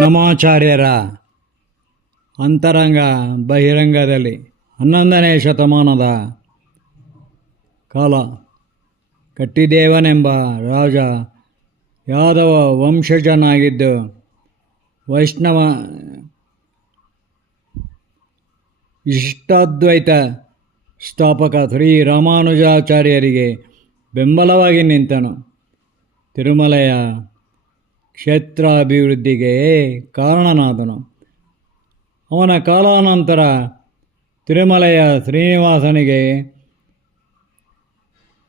ನಮಾಚಾರ್ಯರ ಅಂತರಂಗ ಬಹಿರಂಗದಲ್ಲಿ 11ನೇ ಶತಮಾನದ ಕಾಲ. ಕಟ್ಟಿದೇವನೆಂಬ ರಾಜ ಯಾದವ ವಂಶಜನಾಗಿದ್ದು ವೈಷ್ಣವ ಇಷ್ಟಾದ್ವೈತ ಸ್ಥಾಪಕ ಶ್ರೀ ರಾಮಾನುಜಾಚಾರ್ಯರಿಗೆ ಬೆಂಬಲವಾಗಿ ನಿಂತನು. ತಿರುಮಲೆಯ ಕ್ಷೇತ್ರಾಭಿವೃದ್ಧಿಗೆ ಕಾರಣನಾದನು. ಅವನ ಕಾಲಾನಂತರ ತಿರುಮಲೆಯ ಶ್ರೀನಿವಾಸನಿಗೆ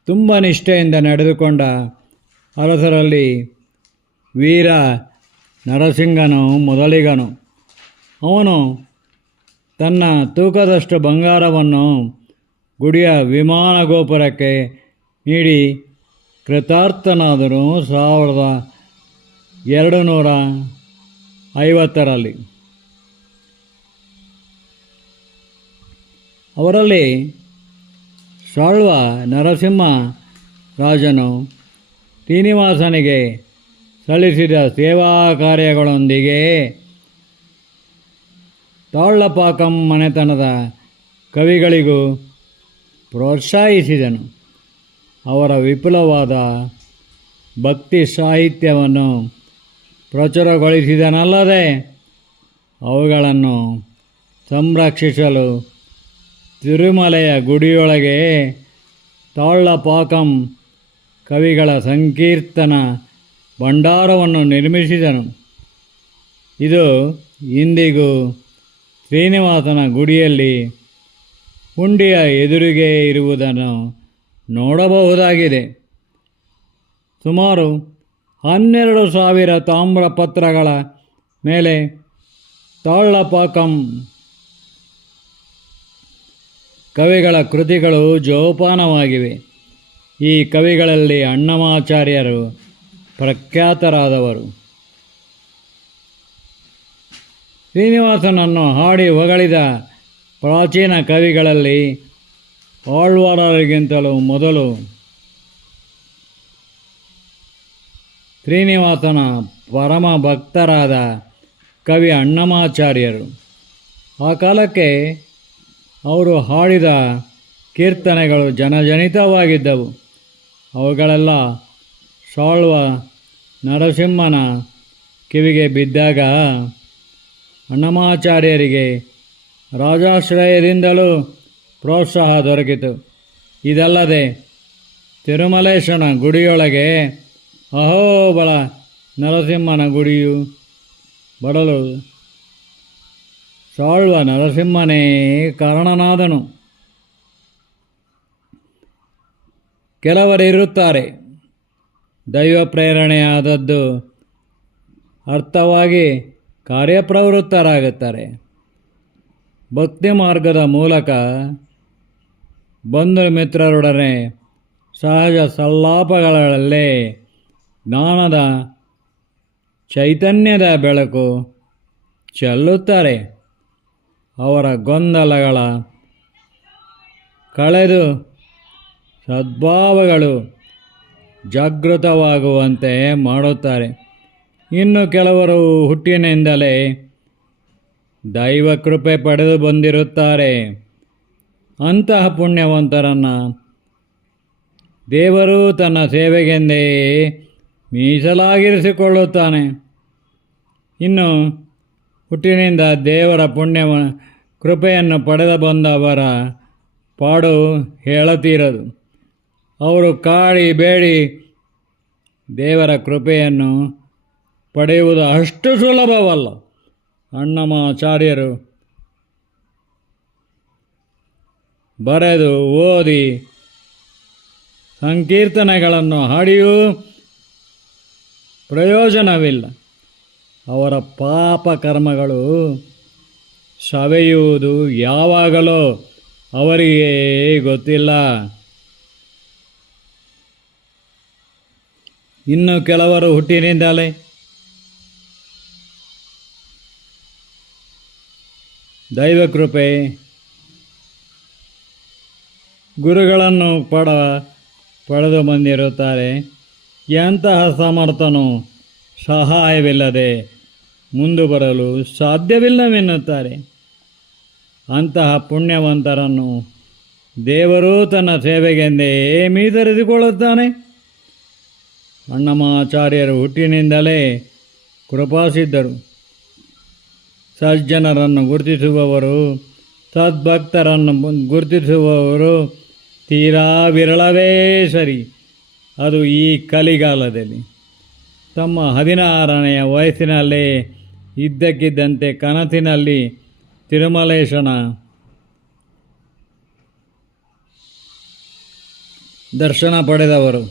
ತುಂಬ ನಿಷ್ಠೆಯಿಂದ ನಡೆದುಕೊಂಡ ಅರಸರಲ್ಲಿ ವೀರ ನರಸಿಂಗನು ಮೊದಲಿಗನು. ಅವನು ತನ್ನ ತೂಕದಷ್ಟು ಬಂಗಾರವನ್ನು ಗುಡಿಯ ವಿಮಾನ ಗೋಪುರಕ್ಕೆ ನೀಡಿ ಕೃತಾರ್ಥನಾದನು 1250ರಲ್ಲಿ. ಅವರಲ್ಲಿ ಸಾಳ್ವ ನರಸಿಂಹ ರಾಜನು ಶ್ರೀನಿವಾಸನಿಗೆ ಸಲ್ಲಿಸಿದ ಸೇವಾ ಕಾರ್ಯಗಳೊಂದಿಗೆ ತಾಳ್ಲಪಾಕಂ ಮನೆತನದ ಕವಿಗಳಿಗೂ ಪ್ರೋತ್ಸಾಹಿಸಿದನು. ಅವರ ವಿಪುಲವಾದ ಭಕ್ತಿ ಸಾಹಿತ್ಯವನ್ನು ಪ್ರಚುರಗೊಳಿಸಿದನಲ್ಲದೆ ಅವುಗಳನ್ನು ಸಂರಕ್ಷಿಸಲು ತಿರುಮಲೆಯ ಗುಡಿಯೊಳಗೆ ತಾಳ್ಲಪಾಕಂ ಕವಿಗಳ ಸಂಕೀರ್ತನ ಭಂಡಾರವನ್ನು ನಿರ್ಮಿಸಿದನು. ಇದು ಇಂದಿಗೂ ಶ್ರೀನಿವಾಸನ ಗುಡಿಯಲ್ಲಿ ಹುಂಡಿಯ ಎದುರಿಗೆ ಇರುವುದನ್ನು ನೋಡಬಹುದಾಗಿದೆ. ಸುಮಾರು 12,000 ತಾಮ್ರಪತ್ರಗಳ ಮೇಲೆ ತಾಳ್ಲಪಾಕಂ ಕವಿಗಳ ಕೃತಿಗಳು ಜೋಪಾನವಾಗಿವೆ. ಈ ಕವಿಗಳಲ್ಲಿ ಅಣ್ಣಮಾಚಾರ್ಯರು ಪ್ರಖ್ಯಾತರಾದವರು. ಶ್ರೀನಿವಾಸನನ್ನು ಹಾಡಿ ಹೊಗಳಿದ ಪ್ರಾಚೀನ ಕವಿಗಳಲ್ಲಿ ಆಳ್ವಾರರಿಗಿಂತಲೂ ಮೊದಲು ಶ್ರೀನಿವಾಸನ ಪರಮ ಭಕ್ತರಾದ ಕವಿ ಅಣ್ಣಮಾಚಾರ್ಯರು. ಆ ಕಾಲಕ್ಕೆ ಅವರು ಹಾಡಿದ ಕೀರ್ತನೆಗಳು ಜನಜನಿತವಾಗಿದ್ದವು. ಅವುಗಳೆಲ್ಲ ಸಾಳ್ವ ನರಸಿಂಹನ ಕಿವಿಗೆ ಬಿದ್ದಾಗ ಅಣ್ಣಮಾಚಾರ್ಯರಿಗೆ ರಾಜಾಶ್ರಯದಿಂದಲೂ ಪ್ರೋತ್ಸಾಹ ದೊರಕಿತು. ಇದಲ್ಲದೆ ತಿರುಮಲೇಶನ ಗುಡಿಯೊಳಗೆ ಅಹೋಬಳ ನರಸಿಂಹನ ಗುಡಿಯು ಬರಲು ಸಾಳ್ವ ನರಸಿಂಹನೇ ಕಾರಣನಾದನು. ಕೆಲವರಿರುತ್ತಾರೆ, ದೈವ ಪ್ರೇರಣೆಯಾದದ್ದು ಅರ್ಥವಾಗಿ ಕಾರ್ಯಪ್ರವೃತ್ತರಾಗುತ್ತಾರೆ. ಭಕ್ತಿ ಮಾರ್ಗದ ಮೂಲಕ ಬಂಧು ಮಿತ್ರರೊಡನೆ ಸಹಜ ಸಲ್ಲಾಪಗಳಲ್ಲೇ ಜ್ಞಾನದ ಚೈತನ್ಯದ ಬೆಳಕು ಚೆಲ್ಲುತ್ತಾರೆ. ಅವರ ಗೊಂದಲಗಳ ಕಳೆದು ಸದ್ಭಾವಗಳು ಜಾಗೃತವಾಗುವಂತೆ ಮಾಡುತ್ತಾರೆ. ಇನ್ನು ಕೆಲವರು ಹುಟ್ಟಿನಿಂದಲೇ ದೈವ ಕೃಪೆ ಪಡೆದು ಬಂದಿರುತ್ತಾರೆ. ಅಂತಹ ಪುಣ್ಯವಂತರನ್ನು ದೇವರು ತನ್ನ ಸೇವೆಗೆಂದೇ ಮೀಸಲಾಗಿರಿಸಿಕೊಳ್ಳುತ್ತಾನೆ. ಇನ್ನು ಹುಟ್ಟಿನಿಂದ ದೇವರ ಕೃಪೆಯನ್ನು ಪಡೆದು ಬಂದವರ ಪಾಡು ಹೇಳತೀರದು. ಅವರು ಕಾಡಿ ಬೇಡಿ ದೇವರ ಕೃಪೆಯನ್ನು ಪಡೆಯುವುದು ಅಷ್ಟು ಸುಲಭವಲ್ಲ. ಅಣ್ಣಮಾಚಾರ್ಯರು ಬರೆದು ಓದಿ ಸಂಕೀರ್ತನೆಗಳನ್ನು ಹಾಡಿಯೂ ಪ್ರಯೋಜನವಿಲ್ಲ. ಅವರ ಪಾಪ ಕರ್ಮಗಳು ಸವೆಯುವುದು ಯಾವಾಗಲೋ ಅವರಿಗೆ ಗೊತ್ತಿಲ್ಲ. ಇನ್ನು ಕೆಲವರು ಹುಟ್ಟಿನಿಂದಲೇ ದೈವಕೃಪೆ ಗುರುಗಳನ್ನು ಪಡೆದು ಬಂದಿರುತ್ತಾರೆ. ಎಂತಹ ಸಮರ್ಥನೂ ಸಹಾಯವಿಲ್ಲದೆ ಮುಂದೆ ಬರಲು ಸಾಧ್ಯವಿಲ್ಲವೆನ್ನುತ್ತಾರೆ. ಅಂತಹ ಪುಣ್ಯವಂತರನ್ನು ದೇವರು ತನ್ನ ಸೇವೆಗೆಂದೇ ಮೀಸಲಿರಿಸಿಕೊಳ್ಳುತ್ತಾನೆ. ಅಣ್ಣಮಾಚಾರ್ಯರು ಹುಟ್ಟಿನಿಂದಲೇ ಕೃಪಾಸಿದ್ಧರು. ಸಜ್ಜನರನ್ನು ಗುರುತಿಸುವವರು, ಸದ್ಭಕ್ತರನ್ನು ಗುರುತಿಸುವವರು ತೀರಾ ವಿರಳವೇ ಸರಿ. ಅದು ಈ ಕಲಿಗಾಲದಲ್ಲಿ. ತಮ್ಮ 16ನೆಯ ವಯಸ್ಸಿನಲ್ಲೇ ಇದ್ದಕ್ಕಿದ್ದಂತೆ ಕನಸಿನಲ್ಲಿ ತಿರುಮಲೇಶನ ದರ್ಶನ ಪಡೆದವರು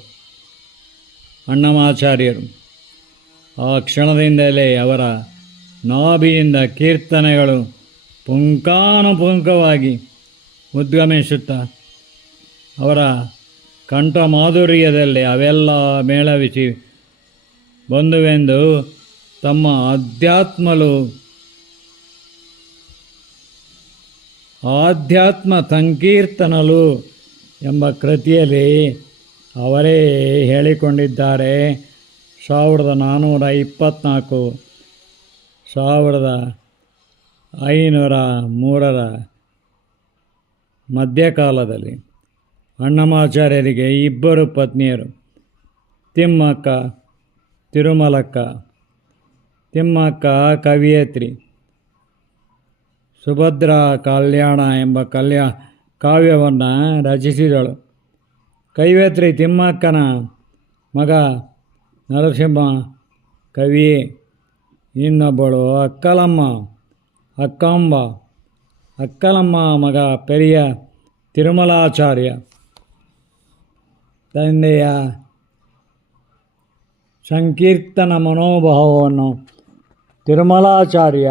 ಅಣ್ಣಮಾಚಾರ್ಯರು. ಆ ಕ್ಷಣದಿಂದಲೇ ಅವರ ನಾಭಿಯಿಂದ ಕೀರ್ತನೆಗಳು ಪುಂಖಾನುಪುಂಖವಾಗಿ ಉದ್ಗಮಿಸುತ್ತಾ ಅವರ ಕಂಠ ಮಾಧುರ್ಯದಲ್ಲಿ ಅವೆಲ್ಲ ಮೇಳವಿಸಿ ಬಂದುವೆಂದು ತಮ್ಮ ಆಧ್ಯಾತ್ಮ ಸಂಕೀರ್ತನಲು ಎಂಬ ಕೃತಿಯಲ್ಲಿ ಅವರೇ ಹೇಳಿಕೊಂಡಿದ್ದಾರೆ. 1424 1503 ಮಧ್ಯಕಾಲದಲ್ಲಿ ಅಣ್ಣಮಾಚಾರ್ಯರಿಗೆ 2 ಪತ್ನಿಯರು, ತಿಮ್ಮಕ್ಕ, ತಿರುಮಲಕ್ಕ. ತಿಮ್ಮಕ್ಕ ಕವಿಯತ್ರಿ, ಸುಭದ್ರಾ ಕಲ್ಯಾಣ ಎಂಬ ಕಾವ್ಯವನ್ನು ರಚಿಸಿದಳು. ಕವಿಯತ್ರಿ ತಿಮ್ಮಕ್ಕನ ಮಗ ನರಸಿಂಹ ಕವಿಯೇ. ಇನ್ನೊಬ್ಬಳು ಅಕ್ಕಲಮ್ಮ ಮಗ ಪೆರಿಯ ತಿರುಮಲಾಚಾರ್ಯ. ತಂದೆಯ ಸಂಕೀರ್ತನ ಮನೋಭಾವವನ್ನು ತಿರುಮಲಾಚಾರ್ಯ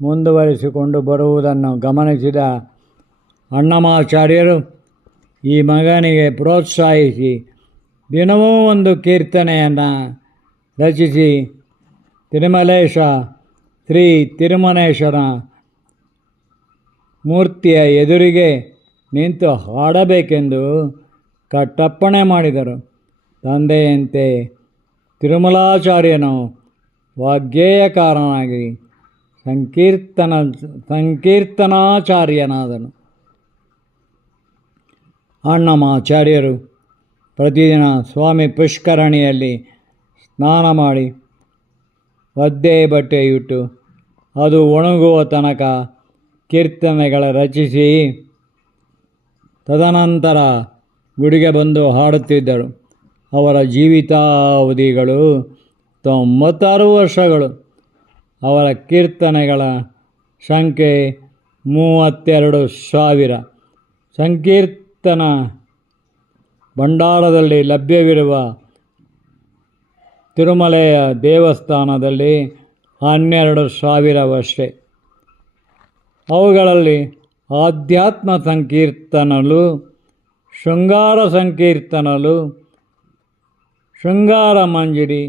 ಮುಂದುವರಿಸಿಕೊಂಡು ಬರುವುದನ್ನು ಗಮನಿಸಿದ ಅಣ್ಣಮಾಚಾರ್ಯರು ಈ ಮಗನಿಗೆ ಪ್ರೋತ್ಸಾಹಿಸಿ ದಿನವೂ ಒಂದು ಕೀರ್ತನೆಯನ್ನು ರಚಿಸಿ ತಿರುಮಲೇಶ ಶ್ರೀ ತಿರುಮನೇಶನ ಮೂರ್ತಿಯ ಎದುರಿಗೆ ನಿಂತು ಹಾಡಬೇಕೆಂದು ಕಟ್ಟಪ್ಪಣೆ ಮಾಡಿದರು. ತಂದೆಯಂತೆ ತಿರುಮಲಾಚಾರ್ಯನು ವಾಗ್ಗೇಯಕಾರನಾಗಿ ಸಂಕೀರ್ತನಾಚಾರ್ಯನಾದನು. ಅಣ್ಣಮಾಚಾರ್ಯರು ಪ್ರತಿದಿನ ಸ್ವಾಮಿ ಪುಷ್ಕರಣಿಯಲ್ಲಿ ಸ್ನಾನ ಮಾಡಿ ಒದ್ದೆ ಬಟ್ಟೆಯಿಟ್ಟು ಅದು ಒಣಗುವ ತನಕ ಕೀರ್ತನೆಗಳ ರಚಿಸಿ ತದನಂತರ ಗುಡಿಗೆ ಬಂದು ಹಾಡುತ್ತಿದ್ದರು. ಅವರ ಜೀವಿತಾವಧಿಗಳು 96 ವರ್ಷಗಳು. ಅವರ ಕೀರ್ತನೆಗಳ ಸಂಖ್ಯೆ 32,000. ಸಂಕೀರ್ತನ ಭಂಡಾರದಲ್ಲಿ ಲಭ್ಯವಿರುವ ತಿರುಮಲೆಯ ದೇವಸ್ಥಾನದಲ್ಲಿ 12,000ವಷ್ಟೇ. ಅವುಗಳಲ್ಲಿ ಆಧ್ಯಾತ್ಮ ಸಂಕೀರ್ತನಲು, ಶೃಂಗಾರ ಸಂಕೀರ್ತನಲು, ಶೃಂಗಾರ ಮಂಜರಿ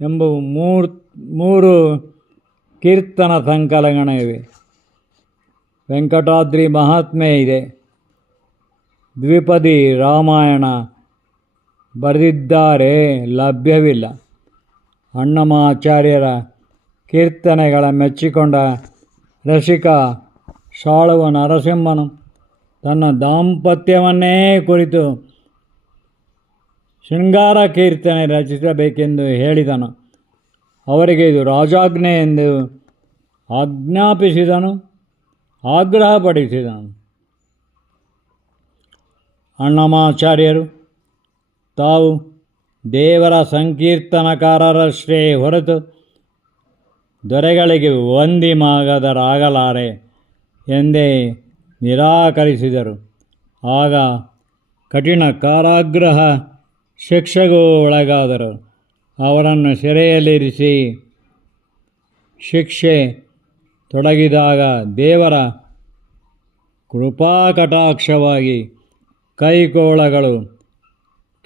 ಎಂಬ 3 ಕೀರ್ತನ ಸಂಕಲನಗಳಿವೆ. ವೆಂಕಟಾದ್ರಿ ಮಹಾತ್ಮೆ ಇದೆ. ದ್ವಿಪದಿ ರಾಮಾಯಣ ಬರೆದಿದ್ದಾರೆ, ಲಭ್ಯವಿಲ್ಲ. ಅಣ್ಣಮಾಚಾರ್ಯರ ಕೀರ್ತನೆಗಳ ಮೆಚ್ಚಿಕೊಂಡ ರಸಿಕ ಸಾಳುವ ನರಸಿಂಹನು ತನ್ನ ದಾಂಪತ್ಯವನ್ನೇ ಕುರಿತು ಶೃಂಗಾರ ಕೀರ್ತನೆ ರಚಿಸಬೇಕೆಂದು ಹೇಳಿದನು. ಅವರಿಗೆ ಇದು ರಾಜಾಜ್ಞೆ ಎಂದು ಆಗ್ರಹಪಡಿಸಿದನು. ಅಣ್ಣಮಾಚಾರ್ಯರು ತಾವು ದೇವರ ಸಂಕೀರ್ತನಕಾರರಷ್ಟೇ ಹೊರತು ದೊರೆಗಳಿಗೆ ವಂದಿಮಾಗದರಾಗಲಾರೆ ಎಂದೇ ನಿರಾಕರಿಸಿದರು. ಆಗ ಕಠಿಣ ಕಾರಾಗೃಹ ಶಿಕ್ಷೆಗೂ ಒಳಗಾದರು. ಅವರನ್ನು ಸೆರೆಯಲ್ಲಿರಿಸಿ ಶಿಕ್ಷೆ ತೊಡಗಿದಾಗ ದೇವರ ಕೃಪಾಕಟಾಕ್ಷವಾಗಿ ಕೈಕೋಳಗಳು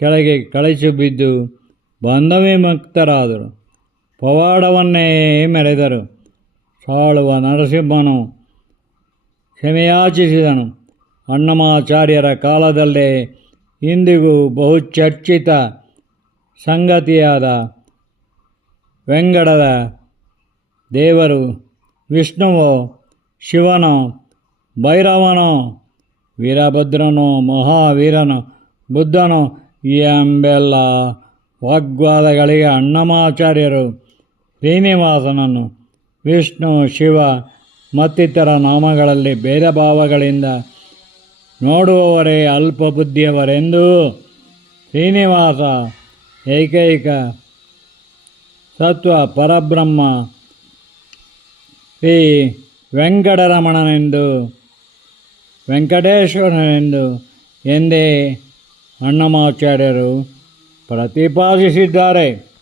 ಕೆಳಗೆ ಕಳಚಿ ಬಿದ್ದು ಬಂಧವಿಮುಕ್ತರಾದರು. ಪವಾಡವನ್ನೇ ಮೆರೆದರು. ಸಾಳುವ ನರಸಿಂಹನು ಕ್ಷಮೆಯಾಚಿಸಿದನು. ಅಣ್ಣಮಾಚಾರ್ಯರ ಕಾಲದಲ್ಲೇ ಇಂದಿಗೂ ಬಹುಚರ್ಚಿತ ಸಂಗತಿಯಾದ ವೆಂಗಡದ ದೇವರು ವಿಷ್ಣುವೋ, ಶಿವನೋ, ಭೈರವನೋ, ವೀರಭದ್ರನೋ, ಮಹಾವೀರನೋ, ಬುದ್ಧನೋ ಎಂಬೆಲ್ಲ ವಾಗ್ವಾದಗಳಿಗೆ ಅಣ್ಣಮಾಚಾರ್ಯರು ಶ್ರೀನಿವಾಸನನ್ನು ವಿಷ್ಣು, ಶಿವ ಮತ್ತಿತರ ನಾಮಗಳಲ್ಲಿ ಭೇದ ಭಾವಗಳಿಂದ ನೋಡುವವರೇ ಅಲ್ಪ ಬುದ್ಧಿಯವರೆಂದೂ, ಶ್ರೀನಿವಾಸ ಏಕೈಕ ಸತ್ವ ಪರಬ್ರಹ್ಮ ಶ್ರೀ ವೆಂಕಟರಮಣನೆಂದು ವೆಂಕಟೇಶ್ವರನೆಂದು ಎಂದೇ ಅಣ್ಣಮಾಚಾರ್ಯರು ಪ್ರತಿಪಾದಿಸಿದ್ದಾರೆ.